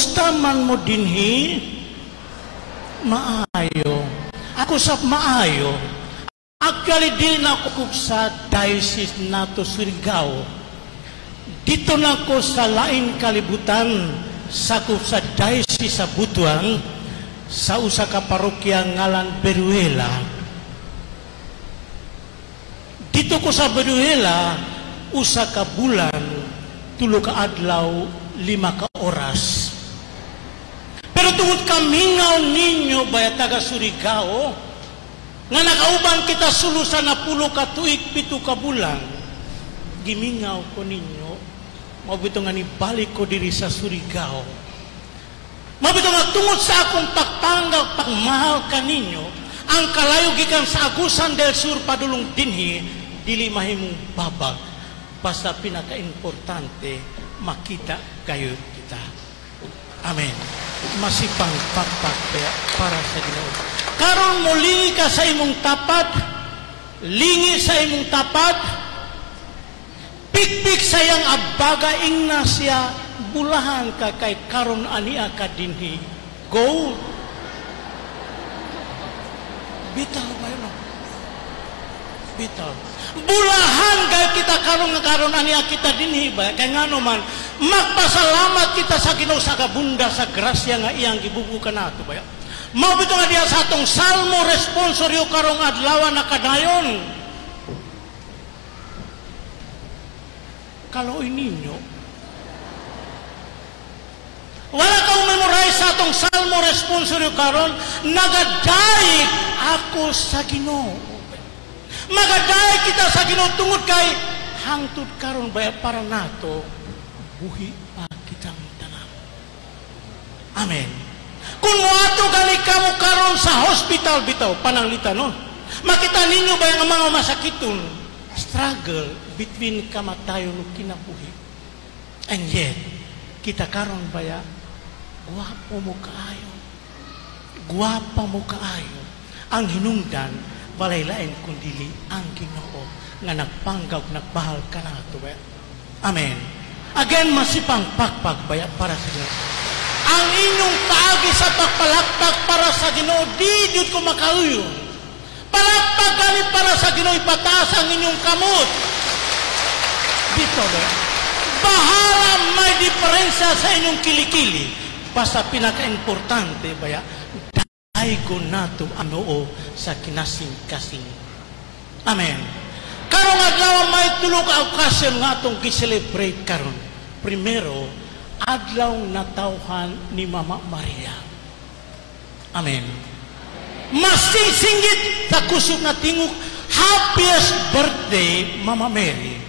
kumusta man mo dinhi? Maayo. Ako sa maayo. Actually, di na ako sa diocese nato Surigao. Dito na ko sa laing kalibutan sa diocese sa Butuan sa usa ka parokya ngalan Beruela. Dito ko sa Beruela usa ka bulan, 3 ka adlaw, 5 ka oras. Pero tungod kamingaw ninyo baya taga Surigao, nga nakauban kita sulusan na 10 ka tuig, 7 ka bulan, gimingaw ko ninyo, mabito nga nibalik ko diri sa Surigao. Mabito nga tungod sa akong pagpanggap, pagmahal ka ninyo, ang kalayo gikan sa Agusan del Sur padulong dinhi, dili mahimong babag. Basta pinaka-importante, makita kayo kita. Amen. Masipang pagpapaya para sa Ginoo. Karon mo lingi ka sa imong tapat, lingi sa imong tapat, pikpik sayang abaga ingna siya, bulahan ka kay karon ania ka dinhi. Go! Bitaw ba yun? Bitaw. Bulahan kay kita karon nga karon ania kita dinhi ba? Kay ngano man, magpasalamat kita sa Ginoo sa kabunda sa grasya nga iyang gibubukan nato ba? Mabito nga diya sa atong salmo responsoryo karong adlaw na kadayon. Kaloy ninyo, wala kang memorize sa atong salmo responsoryo karon, nagadayeg ako sa Ginoo. Magadayeg kita sa Ginoo tungod kay hangtod karon ba para nato buhi pa kitang tanan. Amen. Kung wato gali kamo karon sa hospital bitaw pananglitan no. Makita ninyo ba ang mga masakiton struggle between kamatayon ug kinabuhi. And yet kita karon baya guwapo mo kaayo. Guwapa mo kaayo. Ang hinungdan walay lain kundi ang Ginoo nga nagpanggap nagbahal kanato ba. Amen. Again masipang pagpagbaya para sa Ginoo. Ang inyong paagi sa pagpalakpak para sa Ginoo, di jud ko makauyon. Palakpak gani para sa Ginoo, ipataas ang inyong kamot. Dito ba? Bahala may diferensya sa inyong kilikili. Basta pinaka-importante baya, daigo nato ang noo sa kinasing-kasing. Amen. Karong adlaw may tulog ka okasyon nga atong gi-celebrate karon. Primero, adlaw natawhan ni Mama Maria. Amen. Masisinggit sa kusog na tingog, happiest birthday, Mama Mary.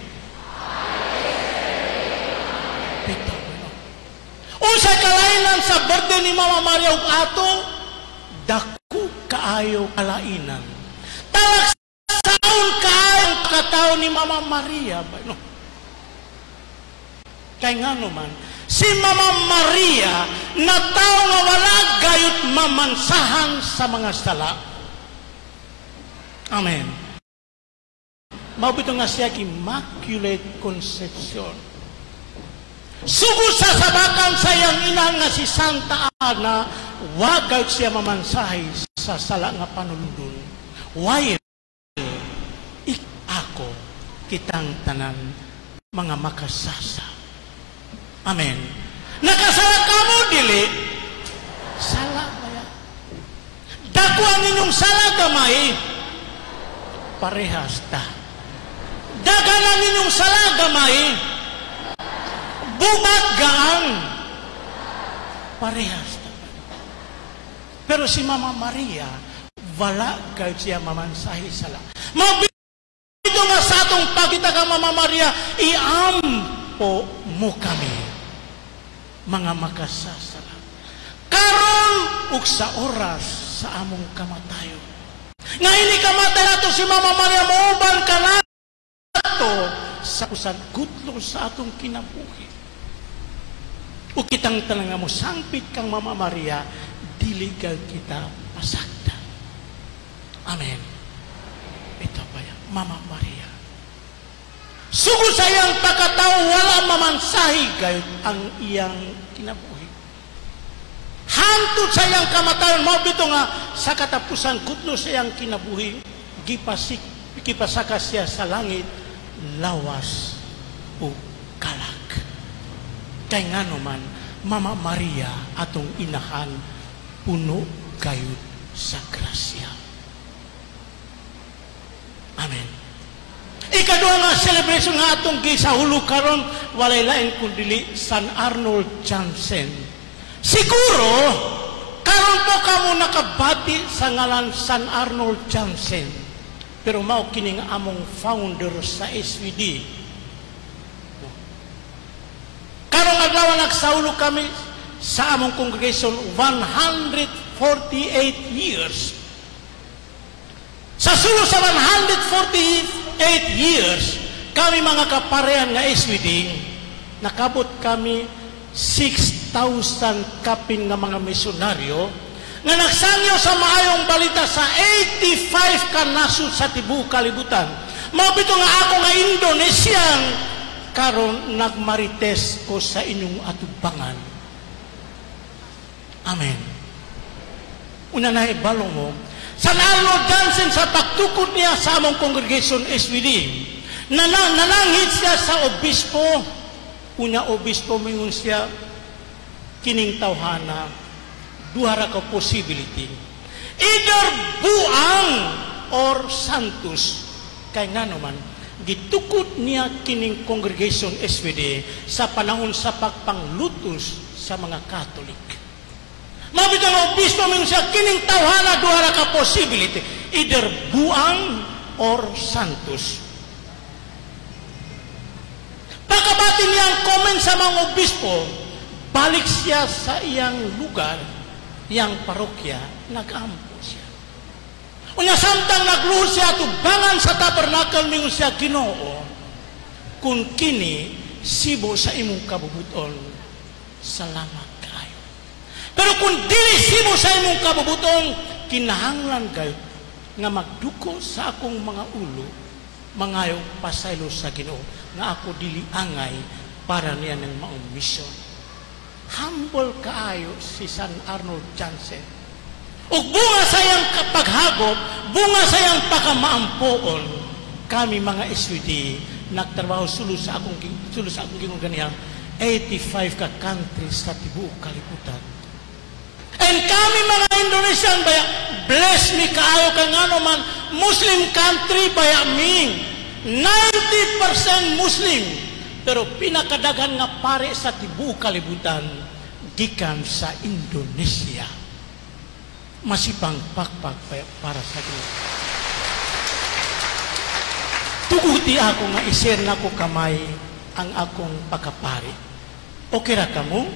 Usa kalainan sa birthday ni Mama Maria ug ato, dako kaayo kalainan. Talag saon kaayo katawo ni Mama Maria. No? Kay ngano man, si Mama Maria nataw nga wala gayud mamansahan sa mga sala. Amen. Mabito nga siya Immaculate Conception. Sugod sa sabakan sayang ina nga si Santa Ana, wagay siya mamansahay sa sala nga panulundon. While ako kitang tanan mga makasasa. Amen. Nakasala ka mo, dili? Sala kaya. Dako ang inyong sala gamay, parehas ta. Dagan ang inyong sala gamay, bumag gaan, parehas ta. Pero si Mama Maria, wala kayo siya mamansahi sala. Mabito nga sa atong pagkita ka Mama Maria, iampo mo kami. Mga makasasala. Karon ug sa oras sa among kamatayon. Nga ini kamatay nato si Mama Maria mauban ka nato sa usan gudlo sa atong kinabuhi. Ug kitang tanan nga mo sangpit kang Mama Maria, dili kita pasagdan. Amen. Ito ba yan? Mama Maria. Sugod sa iyang pagkatao, wala mamansahi gayud ang iyang kinabuhi. hantod sa iyang kamatayon, mao bitaw nga sa katapusan kutlo sa iyang kinabuhi, gipasaka siya sa langit, lawas o kalag. Kay ngano man, Mama Maria atong inahan, puno kayod sa grasya. Amen. Ikaduha nga celebration nga atong gisahulog karon, walay lain kundi San Arnold Jansen. Siguro karon po kamo nakabati sa ngalan San Arnold Jansen, pero mao kining among founder sa SVD. Karong adlaw nagsahulog kami sa among congregation 148 years. Sa sulod sa 148 years, kami mga kaparehan nga SVD, nakabot kami 6,000 kapin nga mga misyonaryo nga nagsangyo sa maayong balita sa 85 ka nasod sa tibuok kalibutan. Mabito nga ako nga Indonesian, karon nagmarites ko sa inyong atubangan. Amen. Una na ibalo mo, San Arnold Jansen sa pagtukod niya sa among congregation SVD, nananghit siya sa obispo. Unya obispo mingon siya, kining tawhana, duha ra ka possibility. Either buang or santos. Kay ngano man, gitukod niya kining congregation SVD sa panahon sa pagpanglutos sa mga Katolik. Mabito ang obispo mingon siya, kining tawhana, duha ra ka possibility. Either buang or santos. Pagkabati niyang comment sa mga obispo, balik siya sa iyang lugar, iyang parokya, nag-ampo siya. Unya samtang nagluhod siya tubangan sa tabernacle, mingon siya, Ginoo, kung kini sibo sa imong kabubuton, salamat kayo. Pero kung dili sibo sa imong kabubuton, kinahanglan kayo nga magduko sa akong mga ulo, mangayo pasaylo sa Ginoo nga ako dili angay para niya ng maong misyon. Humble kaayo si San Arnold Jansen. Ug bunga sa iyang paghagop, bunga sa iyang pagkamaampoon, kami mga SVD nagtrabaho sulod sa akong ginganihan 85 ka countries sa tibuok kalibutan. And kami mga Indonesian baya, bless me kaayo kay ngano man Muslim country baya mi. 90% Muslim, pero pinakadagan nga pare sa tibuok kalibutan gikan sa Indonesia. Masipang pakpak para sa Ginoo. Tuguti ako nga i-share na ko kamay ang akong pagkapari. Okay ra kamo?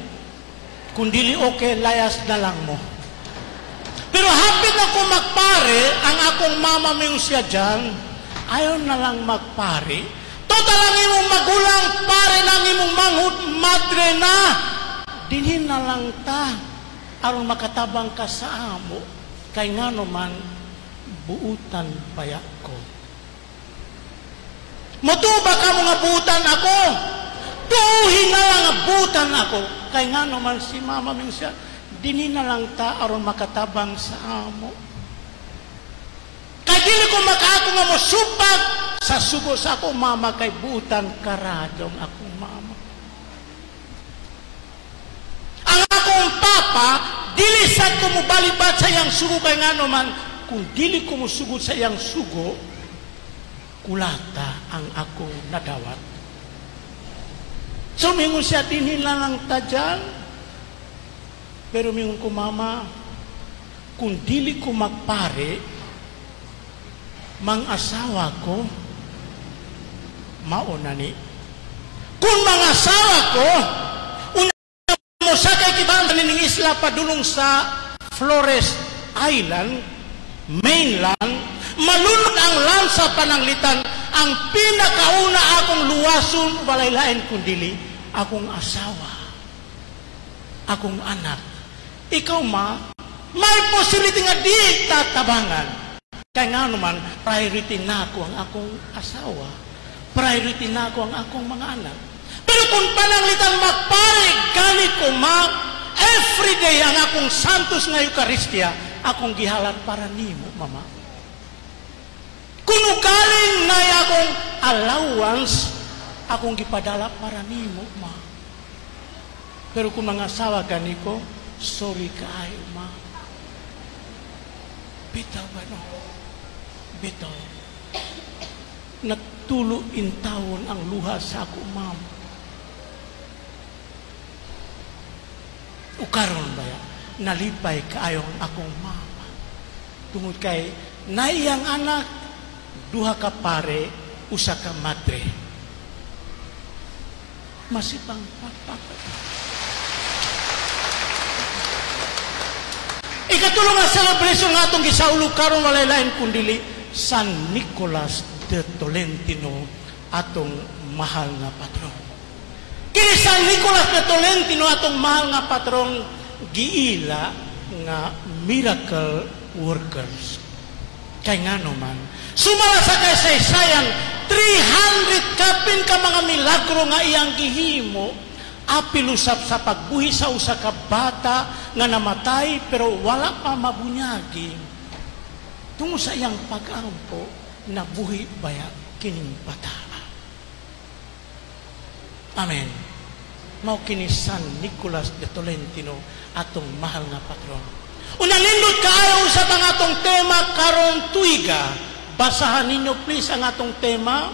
Kung dili okay, layas na lang mo. Pero hapit na ko magpare, ang akong mama ming siya dyan, ayaw na lang magpare. Total ang imong magulang, pare lang imong manghud, madre na. Dinhin na lang ta, aron makatabang ka sa amo. Kay ngano man, buutan paya ko. Motuba ka mo nga buutan ako. Tuuhin na lang nga buutan ako. Kay ngano man si mama ming siya, dinhin na lang ta, aron makatabang sa amo. Kay dili ko makaako nga mo supat sa sugo sa akong mama, kay buutan karadong akong mama. Ang akong papa, dili sad ko mo balibat sa iyang sugo, kay ngano man, kung dili ko mo sugod sa iyang sugo, kulata ang akong nadawat. So mingon siya, dinhin lang ta dyan. Pero mingon ko, mama, kung dili ko magpare, mang asawa ko, mauna ni. Kung mga asawa ko, una mo sa kay kibang ning isla padulong sa Flores Island, mainland, malunod ang lansa pananglitan, ang pinakauna akong luwason, walay lain kundili, akong asawa, akong anak. Ikaw may posibility nga di tatabangan. Kaya nga naman, priority na ako ang akong asawa. Priority na ako ang akong mga anak. Pero kung pananglitan magparig, ganit ko every day ang akong santos nga Eucharistia, akong gihalat para nimo, mama. Kung galing na akong allowance, akong gipadala para nimo, ma. Pero kung mga asawa ganiko, sorry kaayo, ma. Bitaw ba no? Bitaw. Natulo in taon ang luha sa ako, ma'am. Ukaron ba ya? Nalipay kaayong akong mama. Tungod kay naiyang anak, duha ka pare, usa ka madre. Masipang pagpapat. Ikatulo nga celebration nga itong gisaulo karon walay lain kundili San Nicolas de Tolentino, atong mahal nga patron. Kini San Nicolas de Tolentino, atong mahal nga patron, giila nga miracle workers. Kay nga naman, sumala sa kasaysayan, 300 kapin ka mga milagro nga iyang gihimo, apilusap sa pagbuhi sa usa ka bata nga namatay pero wala pa mabunyagi. Tungo sa iyang pag-ampo, nabuhi baya kining bata. Amen. Mao kini San Nicolas de Tolentino, atong mahal nga patron. Unalindot kaayo sa atong tema karon tuiga. Basahan ninyo please ang atong tema.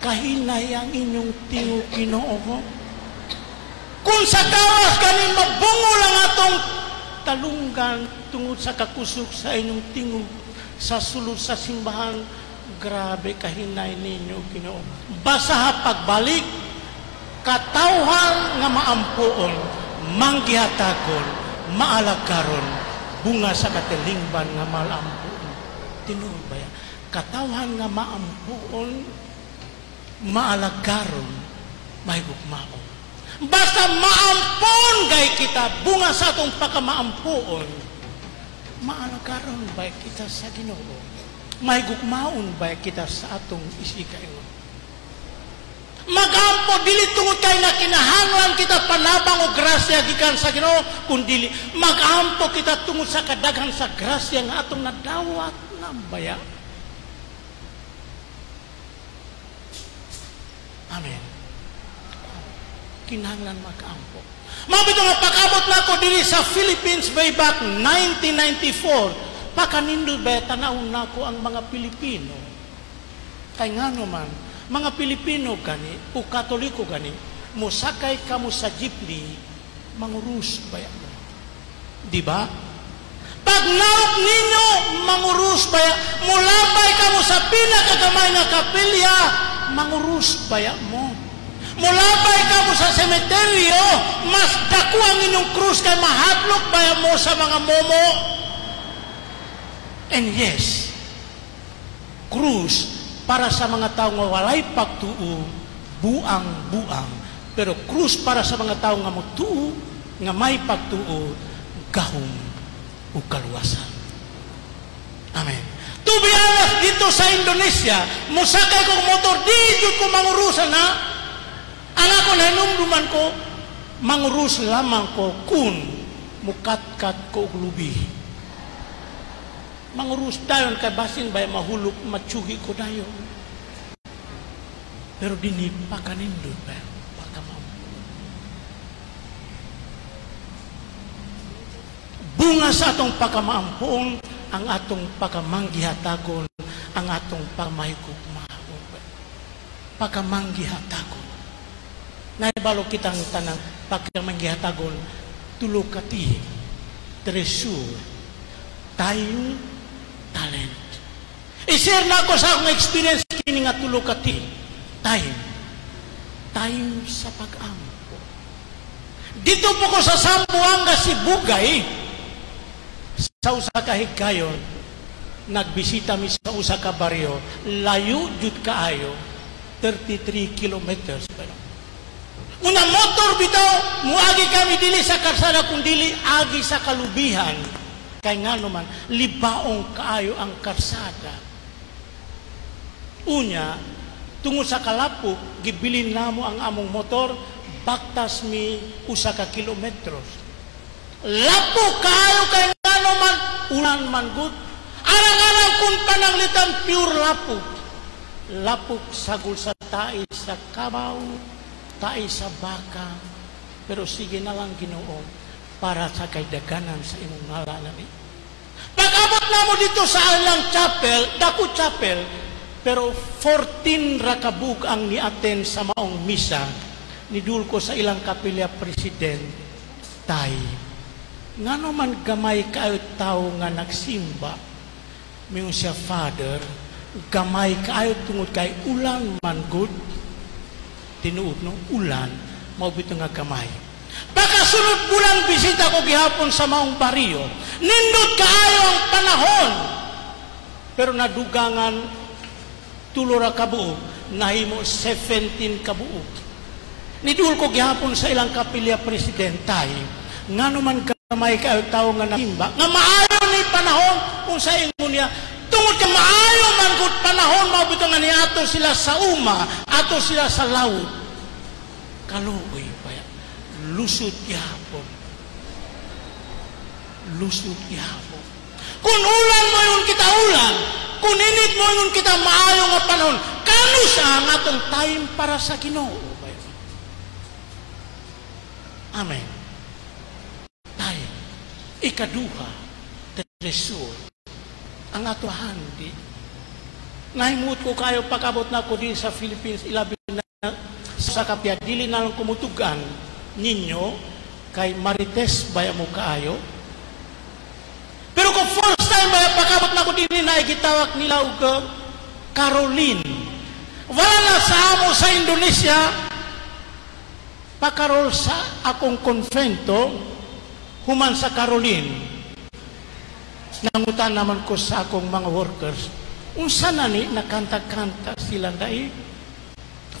Kahinay ang inyong tingo, Ginoo. Kung sa gawas ganin mabungol ang atong talunggan tungod sa kakusok sa inyong tingog sa sulod sa simbahan, grabe kahinay ninyo, Ginoo. Basa pagbalik, katawhan nga maampuon, manggihatagon, maalagaron, bunga sa katilingban nga malampuon. Tinuod ba yan? Katawhan nga maampuon, maalagaron, mahigugmaon. Basta maampon gay kita, bunga sa atong pagkamaampuon, maalagaron ba kita sa Ginoo? Mahigugmaon ba kita sa atong isikaingon? Magampo dili tungod kay na kinahanglan kita panabang o grasya gikan sa Ginoo, kundi magampo kita tungod sa kadaghan sa grasya nga atong nadawat na baya. Amen. Kinahanglan magampo. Mabito nga pag-abot na ako diri sa Philippines way back 1994. Pakanindol ba tanawon na ko ang mga Pilipino. Kay nga naman, mga Pilipino gani, o Katoliko gani, musakay ka mo sa jeepney, mangurus ba yan? Diba? Pag naok ninyo, mangurus ba yan? Mulabay ka mo sa pinakagamay na kapilya, mangurus ba yan mo? Mulabay ka mo sa semeteryo, mas dako ang inyong krus kay mahatlok ba yan mo sa mga momo? And yes, krus para sa mga tao nga walay pagtuo, buang-buang. Pero krus para sa mga tao nga magtuo, nga may pagtuo, gahom o kaluwasan. Amen. To be honest, dito sa Indonesia, musakay kong motor, dito ko mangurusan na. Anak ko na inumduman ko, mangurus lamang ko kun mukat-kat ko lubi. Mangurus dayon kay basin bay mahulog matsugi ko dayon. Pero dini pakanindot ba pakamampo. Bunga sa atong pagkamaampon ang atong pagkamanggihatagon, ang atong pagmahigugmaon. Pagkamanggihatagon. Naibalo kitang tanang pagkamanggihatagon, tulukati, treasure, tayong talent. I-share na ako sa akong experience kini nga tulukati, time sa pag-ampo. Dito po ko sa Zamboanga, Sibugay, sa usa ka higayon, nagbisita mi sa usa ka baryo, layo jud kaayo, 33 kilometers pa. Una motor bitaw, muagi kami dili sa karsada kung dili agi sa kalubihan. Kay nga naman, libaong kaayo ang karsada. Unya, tungod sa kalapok, gibilin namo ang among motor, baktas mi usa ka kilometros. Lapok kayo kay ngano man, ulan man good. Arang-arang kung pananglitan, pure lapok. Lapok sagol sa tae sa kabaw, tae sa baka. Pero sige na lang Ginoo, para sa kaidaganan sa imong ngalan. Pag-abot na mo dito sa alang chapel, dako chapel, pero 14 rakabug ang niaten sa maong misa, nidul ko sa ilang kapilya president, tay. Nga naman gamay kayo tao nga nagsimba, mayroon siya father, gamay kayo tungod kay ulan man good, tinuod no, ulan, maubito nga gamay. Pagkasunod bulan bisita ko gihapon sa maong baryo, nindot kaayo ang panahon, pero nadugangan tulo ra kabuok, nahimo 17 kabuok. Nidul ko gihapon sa ilang kapilya presidentay, nga naman gamay kayo tao nga nasimba, nga maayo ni panahon, kung sa ingon niya, tungod ka maayo man gud panahon, mabuto nga ni ato sila sa uma, ato sila sa lawod. Kaluoy pa yan. Lusod gihapon. Lusod gihapon. Kung ulan mo yun kita ulan, kung init mo yun kita maayo nga panahon, kano siya ang atong time para sa Ginoo. Amen. Time. Ikaduha, tresor. Ang ato handi. Nahimut ko kayo pag-abot na ko din sa Philippines, ilabi na sa kapya, dili na lang kumutugan ninyo kay Marites baya mo kaayo. Pero kung first time baya pag-abot na ko din na gitawag nila og Caroline. Wala na sa amo sa Indonesia, pakarol sa akong konvento, human sa Caroline. Nangutan naman ko sa akong mga workers, unsa na ni nakanta-kanta sila dai?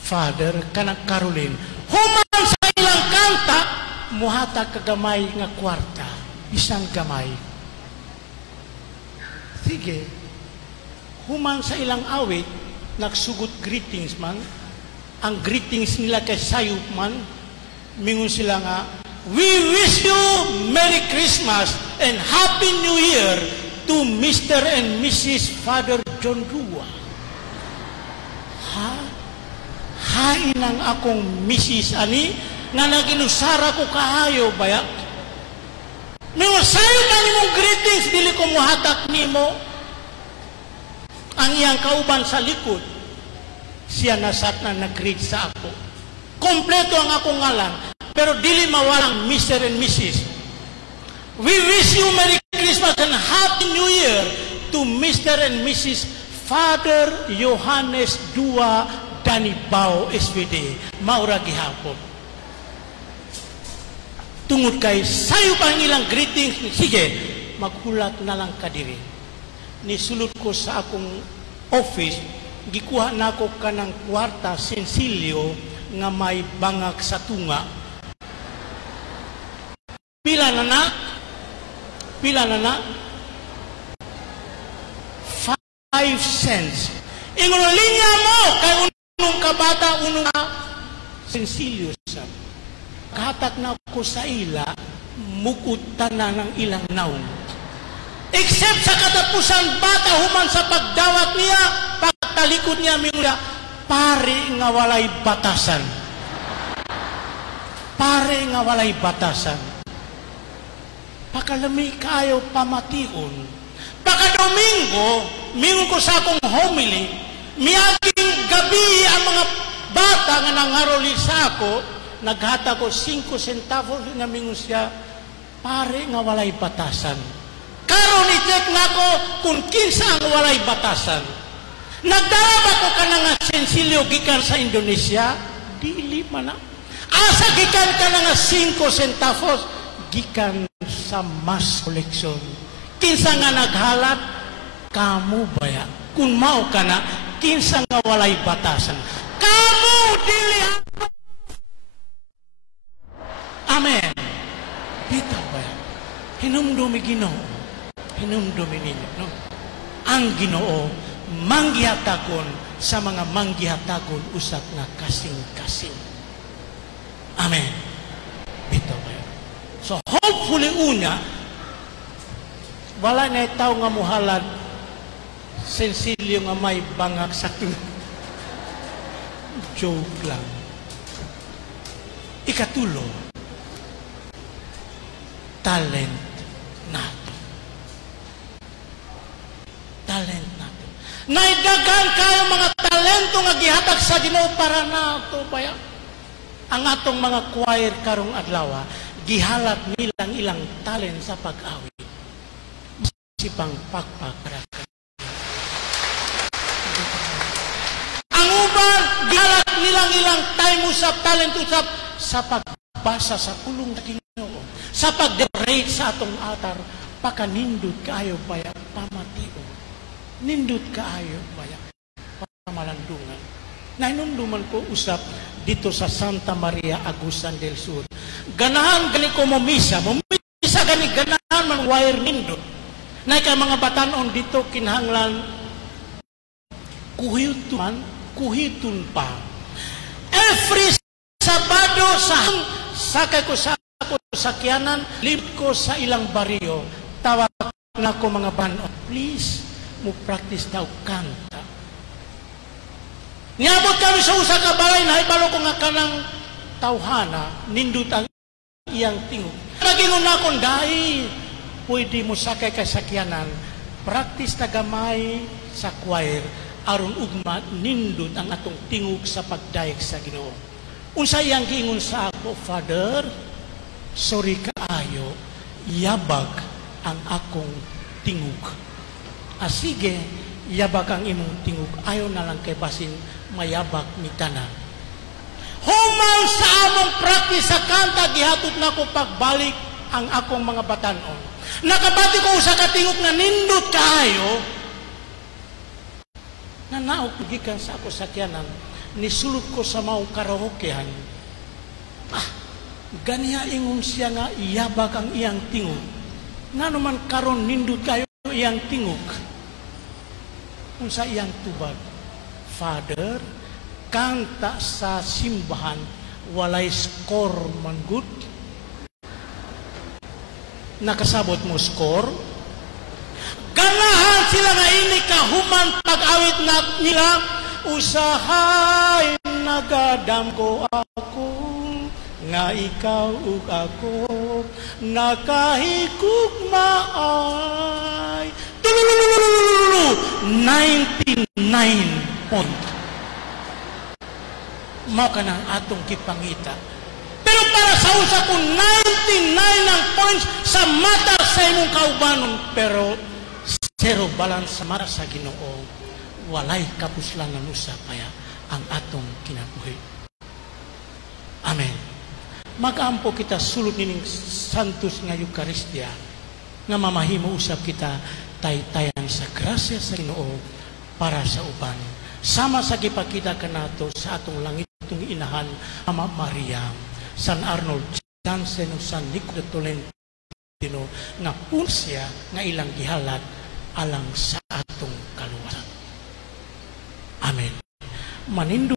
Father, kanang Caroline. Human sa ilang kanta, muhata kagamay nga kwarta. Isang gamay. Sige. Human sa ilang awit, nagsugot greetings man. Ang greetings nila kay sayop man, mingon sila nga, we wish you Merry Christmas and Happy New Year to Mr. and Mrs. Father John Rua. Ha? Hain ang akong Mrs. ani nga naginusara ko kaayo baya. Mingon sayo na nimong greetings, dili ko muhatak nimo. Ang iyang kauban sa likod, siya nasat na nag-greet sa ako. Kompleto ang akong ngalan, pero dili mawalang Mr. and Mrs. We wish you Merry Christmas and Happy New Year to Mr. and Mrs. Father Johannes Dua Danibao SVD. Maura gihapon. Tungod kay sayo pa ang ilang greetings, sige, maghulat na lang ka diri. Nisulot ko sa akong office, gikuha na ako kanang kwarta sensilyo nga may bangak sa tunga. Pila na na? Pila na na? 5 cents. Ingon linya mo kay unong kabata, unong sensilyo sa. Kahatak na ako sa ila, mukutan na ng ilang naong. Except sa katapusan bata human sa pagdawat niya, pagtalikod niya minula, pare nga walay batasan. Pare nga walay batasan. Pakalami kayo pamation. Pakadomingo, mingon ko sa akong homily, miaging gabi ang mga bata nga nangaroli sa ako, naghata ko 5 centavos na mingon siya, pare nga walay batasan. Karon i-check na ko kung kinsa ang walay batasan. Nagdala ba ko ka nga sensilyo gikan sa Indonesia? Dili man na. Asa gikan ka nga 5 centavos? Gikan sa mass collection. Kinsa nga naghalat? Kamu baya. Kung mao ka na, kinsa nga walay batasan? Kamu dili. Amen. Dito baya. Hinumdumi Ginoo. Hinumdumi ninyo. No? Ang Ginoo manggihatakon sa mga manggihatakon usap nga kasing-kasing. Amen. Bitaw kayo. So hopefully una, wala na tao nga muhalad sensilyo nga may bangak sa tunog. Joke lang. Ikatulo, talent natin. Talent natin. Naidagan kayo mga talento nga gihatag sa Ginoo para nato baya. Ang atong mga choir karong adlaw, gihalat nilang ilang talent sa pag-awit. Sipang pagpakarakan. Ang uban, gihalat nilang ilang time usap, talent usap sa pagbasa sa pulong na Ginoo, sa pag-decorate sa atong altar, pakanindot kaayo baya pamatio. Nindot kaayo baya pamalandungan. Nainunduman ko usap dito sa Santa Maria Agusan del Sur. Ganahan gani ko mumisa gani ganahan man wire nindot. Na kay mga batanon dito kinahanglan kuhitun pa. Every Sabado sakay ko sa sakyanan, lift ko sa ilang baryo, tawag na ko mga banon, please, mo practice daw kanta. Niabot kami sa usa ka balay na ibalo ko nga kanang tawhana, nindut ang iyang tingog. Nagingon na akong dahil, pwede mo sakay kay sakyanan, practice na gamay sa choir, aron ugma nindut ang atong tingog sa pagdayeg sa Ginoo. Unsa iyang giingon sa ako, Father, sorry kaayo, yabag ang akong tingog. Sige, yabag ang imong tingog. Ayaw na lang kay basin mayabag ni tanan. Human sa among practice sa kanta, gihatod na ko pagbalik ang akong mga batanon. Nakabati ko sa katingog na nindot kaayo, na naopigikan sa ako sakyanan, nisulod ko sa maong karaokehan. Ganiya ingon siya nga iyabag ang iyang tingog. Nga naman karon nindot kayo iyang tingog. Unsa iyang tubag? Father, kanta sa simbahan walay score man good. Nakasabot mo score? Ganahan sila nga ini kahuman pag-awit na nila. Usahay nagadam ko ako, nga ikaw ug ako, nakahigugmaay. 99 point. Mao ka ng atong kipangita. Pero para sa usa ko 99 ang points sa mata sa imong kaubanon, pero zero balance sa mata sa Ginoo. Walay kapuslangan usap kaya ang atong kinabuhi. Amen. Mag-ampo kita sulod nining santos nga Eucharistia nga mamahimo usap kita taytayan sa grasya sa Ginoo para sa uban. Sama sa gipakita kanato sa atong langitong inahan Ama Maria, San Arnold Jansen o San Nicolas de Tolentino nga punsya nga ilang gihalat alang sa atong kaluwasan. Amen. Manindot